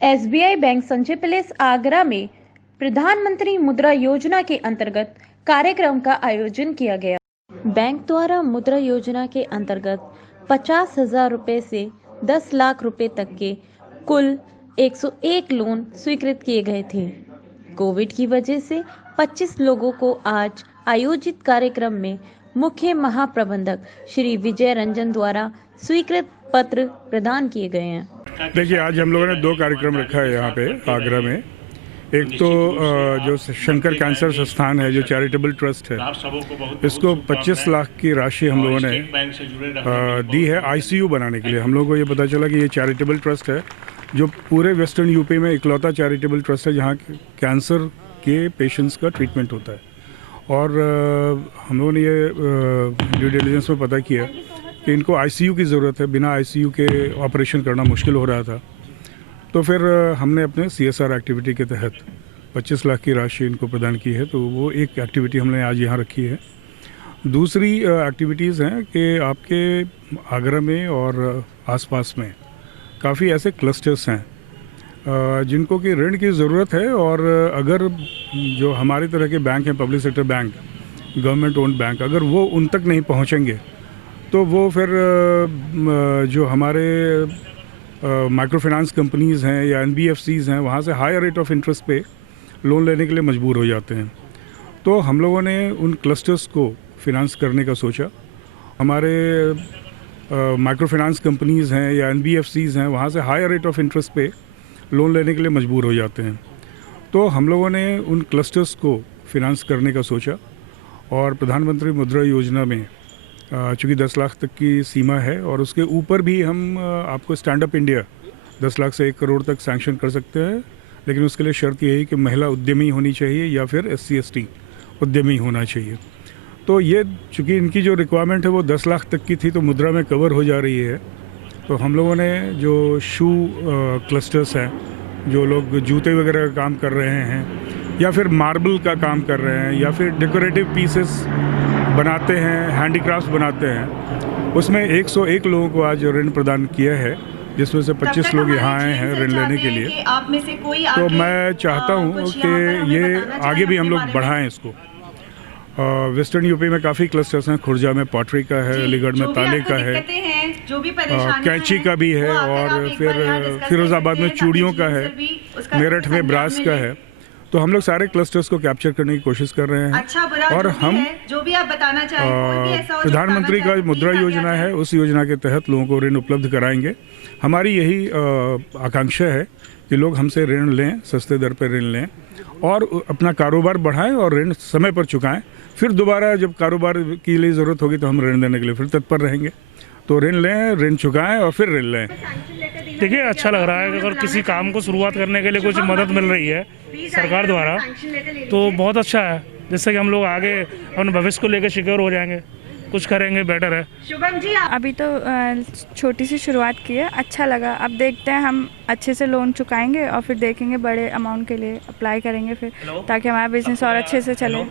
SBI bank Sanjay palace Agra में प्रधानमंत्री मुद्रा योजना के अंतर्गत कार्यक्रम का आयोजन किया गया। बैंक द्वारा मुद्रा योजना के अंतर्गत 50,000 रुपए से 10 लाख रुपए तक के कुल 101 लोन स्वीकृत किए गए थे। कोविड की वजह से 25 लोगों को आज आयोजित कार्यक्रम में मुख्य महाप्रबंधक श्री विजय रंजन द्वारा स्वीकृत पत्र प्रदान किए गए हैं। देखिए, आज हम लोगों ने दो कार्यक्रम रखा है यहाँ पे आगरा में। एक तो जो शंकर कैंसर संस्थान है, जो चैरिटेबल ट्रस्ट है, इसको 25 लाख की राशि हम लोगों ने दी है आईसीयू बनाने के लिए। हम लोगों को ये पता चला कि ये चैरिटेबल ट्रस्ट है, जो पूरे वेस्टर्न यूपी में इकलौता चैरिटेबल ट्रस्ट है जहाँ कैंसर के पेशेंट्स का ट्रीटमेंट होता है। और हम लोगों ने ये ड्यू डिलिजेंस में पता किया कि इनको आईसीयू की ज़रूरत है, बिना आईसीयू के ऑपरेशन करना मुश्किल हो रहा था। तो फिर हमने अपने सीएसआर एक्टिविटी के तहत 25 लाख की राशि इनको प्रदान की है। तो वो एक एक्टिविटी हमने आज यहाँ रखी है। दूसरी एक्टिविटीज़ हैं कि आपके आगरा में और आसपास में काफ़ी ऐसे क्लस्टर्स हैं जिनको कि ऋण की ज़रूरत है, और अगर जो हमारी तरह के बैंक हैं, public sector bank, government owned bank, अगर वो उन तक नहीं पहुँचेंगे तो वो फिर जो हमारे माइक्रो फाइनेंस कंपनीज़ हैं या एनबीएफसीज़ हैं, वहाँ से हायर रेट ऑफ इंटरेस्ट पे लोन लेने के लिए मजबूर हो जाते हैं। तो हम लोगों ने उन क्लस्टर्स को फिनांस करने का सोचा। हमारे माइक्रो फाइनेंस कंपनीज़ हैं या एनबीएफसीज़ हैं, वहाँ से हायर रेट ऑफ इंटरेस्ट पे लोन लेने के लिए मजबूर हो जाते हैं। तो हम लोगों ने उन क्लस्टर्स को फिनांस करने का सोचा, और प्रधानमंत्री मुद्रा योजना में चूँकि 10 लाख तक की सीमा है, और उसके ऊपर भी हम आपको स्टैंड अप इंडिया 10 लाख से 1 करोड़ तक सैंक्शन कर सकते हैं। लेकिन उसके लिए शर्त यही कि महिला उद्यमी होनी चाहिए या फिर SC/ST उद्यमी होना चाहिए। तो ये चूँकि इनकी जो रिक्वायरमेंट है वो 10 लाख तक की थी, तो मुद्रा में कवर हो जा रही है। तो हम लोगों ने जो शू क्लस्टर्स हैं, जो लोग जूते वगैरह का काम कर रहे हैं या फिर मार्बल का काम कर रहे हैं या फिर डेकोरेटिव पीसेस बनाते हैं, हैंडीक्राफ्ट बनाते हैं, उसमें 101 लोगों को आज ऋण प्रदान किया है, जिसमें से 25 लोग यहाँ आए हैं ऋण लेने के लिए। तो मैं चाहता हूँ कि ये आगे भी हम लोग बढ़ाएं इसको। वेस्टर्न यूपी में काफ़ी क्लस्टर्स हैं। खुर्जा में पॉटरी का है, अलीगढ़ में ताले का है, कैंची का भी है, और फिर फिरोज़ाबाद में चूड़ियों का है, मेरठ में ब्रास का है। तो हम लोग सारे क्लस्टर्स को कैप्चर करने की कोशिश कर रहे हैं। अच्छा, बुरा और जो हम जो भी आप बताना चाहें, प्रधानमंत्री का मुद्रा योजना है, उस योजना के तहत लोगों को ऋण उपलब्ध कराएंगे। हमारी यही आकांक्षा है कि लोग हमसे ऋण लें, सस्ते दर पर ऋण लें और अपना कारोबार बढ़ाएं और ऋण समय पर चुकाएं। फिर दोबारा जब कारोबार के लिए ज़रूरत होगी तो हम ऋण देने के लिए फिर तत्पर रहेंगे। तो ऋण लें, ऋण चुकाएं और फिर ऋण लें। देखिए, अच्छा लग रहा है कि अगर किसी काम को शुरुआत करने के लिए कुछ मदद मिल रही है सरकार द्वारा, तो बहुत अच्छा है, जिससे कि हम लोग आगे अपने भविष्य को लेकर सिक्योर हो जाएंगे, कुछ करेंगे, बेटर है। शुभम जी, अभी तो छोटी सी शुरुआत की है, अच्छा लगा। अब देखते हैं, हम अच्छे से लोन चुकाएंगे और फिर देखेंगे, बड़े अमाउंट के लिए अप्लाई करेंगे फिर, ताकि हमारा बिजनेस और अच्छे से चले।